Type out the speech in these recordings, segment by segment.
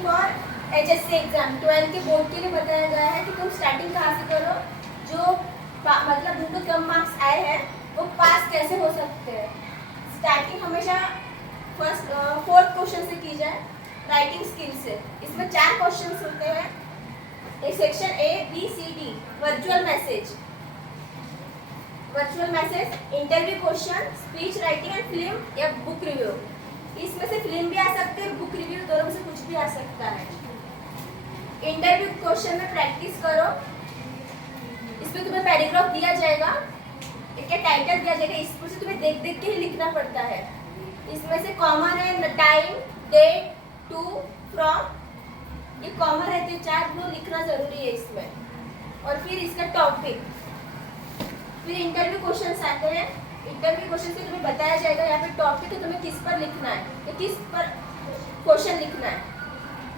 Starting for HSC exam 12 के board के लिए बताया गया है कि तुम स्टार्टिंग कहाँ से करो, जो मतलब जिनको कम मार्क्स आए हैं वो पास कैसे हो सकते हैं। स्टार्टिंग हमेशा फर्स्ट 4th क्वेश्चन से की जाए, राइटिंग स्किल से। इसमें 4 क्वेश्चंस होते हैं। एक section A, B, C, D, virtual message, interview question, speech writing and film या बुक रिव्यू। इसमें से फिल्म भी आ सकती है, बुक रिव्यू, दोनों में से कुछ भी आ सकता है। इंटरव्यू क्वेश्चन में प्रैक्टिस करो। इसमें तुम्हें पैराग्राफ दिया जाएगा, एक टाइटल दिया जाएगा, इसमें से तुम्हें देख देख के ही लिखना पड़ता है। इसमें से कॉमन है टाइम, डेट, टू, फ्रॉम, ये कॉमन रहते हैं 4, वो लिखना जरूरी है इसमें। और फिर इसका टॉपिक, फिर इंटरव्यू क्वेश्चंस आते हैं। इंटरव्यू क्वेश्चन से तुम्हें बताया जाएगा यहाँ पे टॉपिक है, तुम्हें किस पर लिखना है या किस पर क्वेश्चन लिखना है,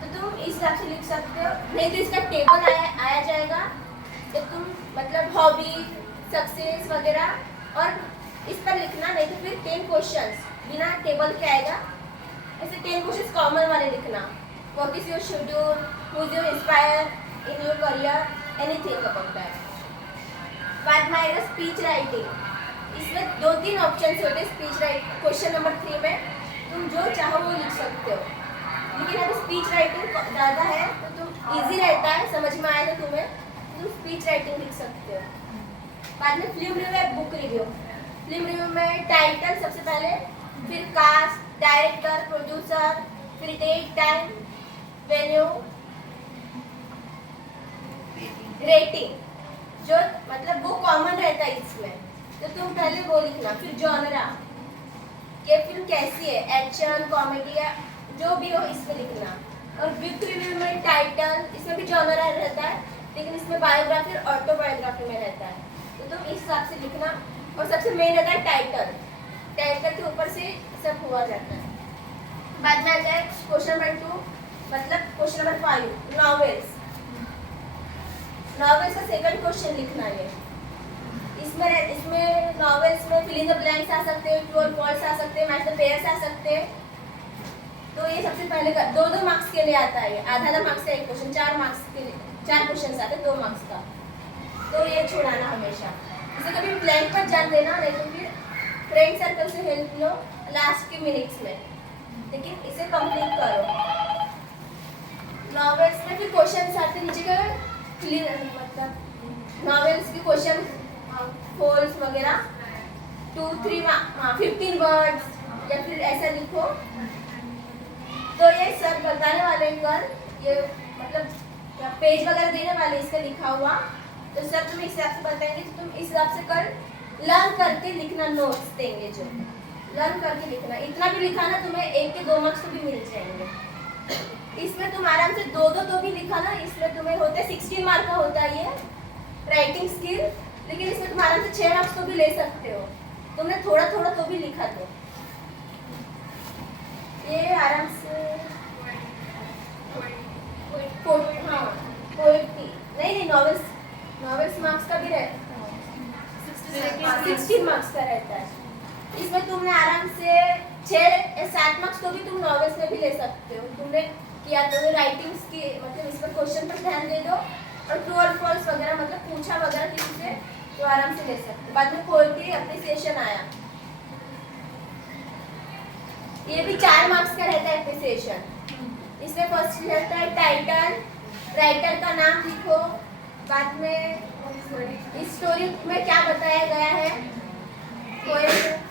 तो तुम इस हिसाब से लिख सकते हो। नहीं तो इसका टेबल आया जाएगा, तो तुम मतलब हॉबी, सक्सेस वगैरह और इस पर लिखना। नहीं तो फिर 10 क्वेश्चंस बिना टेबल के आएगा, ऐसे 10 क्वेश्चंस कॉमन वाले लिखना। What is your schedule, who is your inspire in your career, anything about that. बाद में आएगा स्पीच राइटिंग। इसमें 2-3 ऑप्शन होते हैं स्पीच राइटिंग। क्वेश्चन नंबर 3 में तुम जो चाहो वो लिख सकते हो, लेकिन अगर स्पीच राइटिंग ज़्यादा है तो तुम इजी रहता है, समझ में आएगा तुम्हें, तुम स्पीच राइटिंग लिख सकते हो। बाद में फिल्म रिव्यू है, बुक रिव्यू। फिल्म रिव्यू में टाइटल सबसे पहले, फिर कास्ट, डायरेक्टर, प्रोड्यूसर, फिर डेट, टाइम, वेन्यू, रेटिंग, जो मतलब वो कॉमन रहता है इसमें, तो तुम पहले वो लिखना। फिर जॉनरा, ये फिल्म कैसी है, एक्शन, कॉमेडी या जो भी हो इसमें लिखना। और बुक रिव्यू में टाइटल, इसमें भी जॉनरा रहता है, लेकिन इसमें बायोग्राफी और ऑटोबायोग्राफी में रहता है, तो तुम इस हिसाब से लिखना। और सबसे मेन रहता है टाइटल, टाइटल के ऊपर से सब हुआ जाता है। बाद में आ जाए क्वेश्चन नंबर 2, मतलब क्वेश्चन नंबर 5, नॉवेल्स। नॉवेल्स का सेकंड क्वेश्चन लिखना है। इसमें नॉवेल्स में फिल इन द ब्लैंक्स आ सकते हैं, ट्रू और फॉल्स आ सकते हैं, मैच द पेयर्स आ सकते हैं। तो ये सबसे पहले 2-2 मार्क्स के लिए आता है, आधा मार्क्स का एक क्वेश्चन, 4 मार्क्स के लिए 4 क्वेश्चन आते हैं 2 मार्क्स का, तो ये छुड़ाना हमेशा। इसे कभी ब्लैंक पर जान देना, नहीं तो फिर फ्रेंड सर्कल से हेल्प लो लास्ट के मिनट्स में, लेकिन इसे कंप्लीट करो। नॉवेल्स में फिर क्वेश्चन आते नीचे का मतलब नॉवेल्स के क्वेश्चन फॉल्स वगैरह 2-3 15 वर्ड्स या फिर ऐसा लिखो। तो ये सर बताने वाले कर, ये मतलब पेज वगैरह देने वाले इसका लिखा हुआ, तो सर तुम्हें इस हिसाब से बताएंगे, तो तुम इस हिसाब से कर लर्न करके लिखना। नोट्स देंगे जो लर्न करके लिखना, इतना भी लिखा ना तुम्हें 1 के 2 मार्क्स तो भी मिल जाएंगे। इसमें तुम आराम से 2-2 तो भी लिखा ना, इसमें तुम्हें होता है 16 मार्क का होता है ये राइटिंग स्किल, लेकिन इसमें तुम आराम से 6 मार्क्स तो भी ले सकते हो। तुमने थोड़ा थोड़ा तो भी लिखा, तो ये आराम से हाँ पोएट्री नहीं नॉवेल्स मार्क्स का भी रहता है, 16 मार्क्स का रहता है। इसमें तुमने आराम से 6-7 मार्क्स तो भी तुम नॉवेल्स में भी ले सकते हो। तुमने किया तो राइटिंग्स की मतलब इस पर क्वेश्चन पर ध्यान दे दो, और ट्रू और फॉल्स वगैरह मतलब पूछा वगैरह किसी से तो आराम से ले सकते हो। बाद में पोएट्री अप्रिसिएशन आया, ये भी 4 मार्क्स का रहता है अप्रिसिएशन। इसमें फर्स्ट रहता है टाइटल, राइटर का नाम लिखो, बाद में इस स्टोरी में क्या बताया गया है,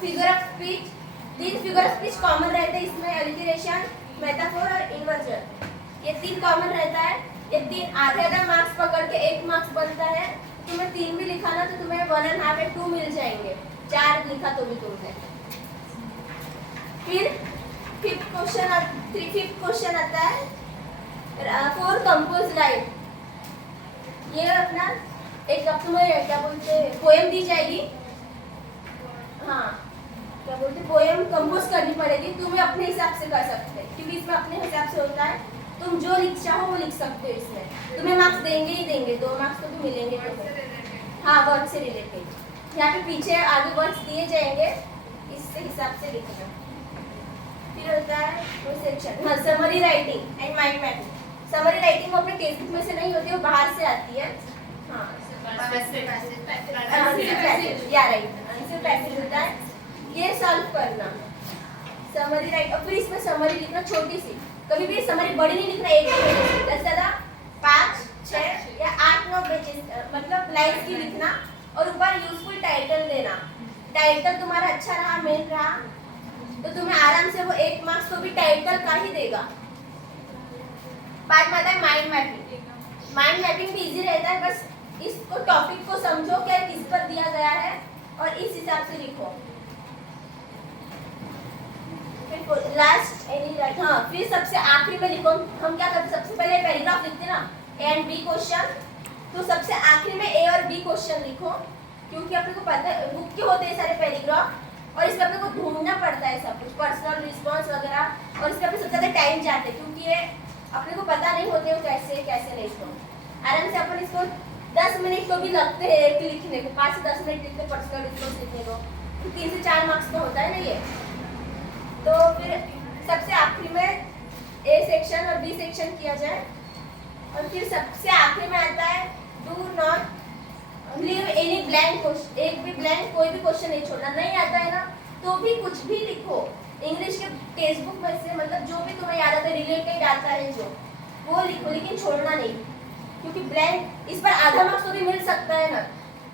figure of speech. 3 figure of speech common रहते हैं इसमें, एलिटरेशन, मेटाफोर और इन्वर्जन, ये 3 कॉमन रहता है। ये 3 आधा मार्क्स पकड़ के 1 मार्क्स बनता है। तुम्हें 3 भी लिखा ना तो तुम्हें 1.5 या 2 मिल जाएंगे, 4 लिखा तो भी तुमने। फिर 5th क्वेश्चन आता है, 4 कंपोज लाइन। ये अपना एक अब तुम्हें क्या बोलते हैं पोएम दी जाएगी, हाँ क्या बोलते पोएम कंपोज करनी पड़ेगी। तुम्हें अपने हिसाब से कर सकते हैं, क्योंकि इसमें अपने हिसाब से होता है, तुम जो लिख चाहो वो लिख सकते हो। इसमें तुम्हें मार्क्स देंगे ही देंगे, 2 मार्क्स तो भी मिलेंगे तुम्हें। हाँ वर्ड से रिलेटेड, यहाँ पे पीछे आगे वर्ड्स दिए जाएंगे, इससे हिसाब से लिखना। फिर होता है वो सेक्शन, हाँ, summary writing and mind mapping. Summary writing वो अपने टेक्स्ट बुक में से नहीं होती, वो बाहर से आती है। हाँ, या राइट, आंसर पैसेज होता है, ये सॉल्व करना समरी राइट। और फिर इसमें समरी लिखना छोटी सी, कभी भी समरी बड़ी नहीं लिखना, एक पेज से ज़्यादा 5, 6 या 8, 9 पेजेस मतलब लाइन्स की लिखना, और ऊपर यूजफुल टाइटल देना। टाइटल तुम्हारा अच्छा रहा, मेन रहा, तो तुम्हें आराम से वो 1 मार्क्स तो भी टाइटल का ही देगा। बाद में आता है माइंड मैपिंग। माइंड मैपिंग भी इजी रहता है, बस इसको टॉपिक को समझो क्या किस पर दिया गया है और इस हिसाब से लिखो। फिर लास्ट एनी राइट, हाँ, फिर सबसे आखिरी में लिखो। हम क्या करते, सबसे पहले पैराग्राफ लिखते ना, ए एंड बी क्वेश्चन, तो सबसे आखिरी में ए और बी क्वेश्चन लिखो, क्योंकि अपने को पता है बुक के होते हैं सारे पैराग्राफ, और इसमें अपने को ढूंढना पड़ता है सब कुछ, पर्सनल रिस्पॉन्स वगैरह, और इसमें अपने सबसे ज़्यादा टाइम जाते हैं, क्योंकि ये अपने को पता नहीं होते हो कैसे कैसे नहीं। इसको आराम से अपन इसको 10 मिनट तो भी लगते हैं एक लिखने को, 5 से 10 मिनट लिखते पर्सनल रिस्पॉन्स लिखने को, तो 3 से 4 मार्क्स का होता है ना ये। तो फिर सबसे आखिरी में ए सेक्शन और बी सेक्शन किया जाए, और फिर सबसे आखिरी में आता है do not leave any blank question, एक भी ब्लैंक कोई भी क्वेश्चन नहीं छोड़ना। नहीं आता है ना तो भी कुछ भी लिखो, इंग्लिश के टेक्स्ट बुक में से, मतलब जो भी तुम्हें याद आता है, रिलेटेड आता है जो, वो लिखो, लेकिन छोड़ना नहीं, क्योंकि ब्लैंक इस पर आधा मार्क्स तो भी मिल सकता है ना।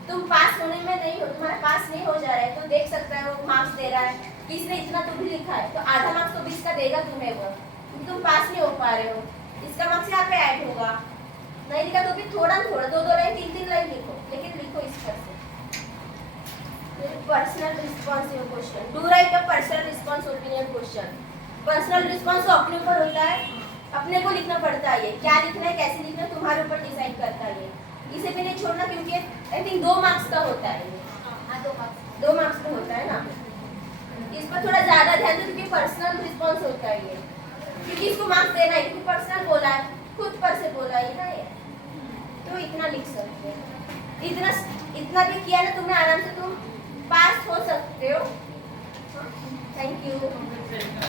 तुम पास होने में नहीं हो, तुम्हारा पास नहीं हो जा रहा है तो देख सकता है वो मार्क्स दे रहा है कि इसने इतना तो भी लिखा है, तो आधा मार्क्स तो भी इसका देगा तुम्हें वो, क्योंकि तुम पास नहीं हो पा रहे हो, इसका मार्क्स यहाँ पे ऐड होगा। नहीं लिखा तो भी थोड़ा थोड़ा 2-2 लाइन 3-3 लाइन लिखो, लेकिन लिखो इस पर से। Personal response your question, do right a personal response opinion question. Personal response तो अपने ऊपर होता है, अपने को लिखना पड़ता है, ये क्या लिखना है कैसे लिखना है तुम्हारे ऊपर डिसाइड करता है ये, इसे भी नहीं छोड़ना, क्योंकि आई थिंक 2 मार्क्स का होता है ये। हाँ, 2 मार्क्स का होता है ना, इस पर थोड़ा ज्यादा ध्यान दो, क्योंकि पर्सनल रिस्पॉन्स होता है ये, क्योंकि इसको मार्क्स देना है, क्योंकि पर्सनल बोला है, खुद पर से बोला है ना ये, तो इतना लिख सकते हो। इतना भी किया ना तुम्हें, आराम से तुम पास हो सकते हो। Thank you.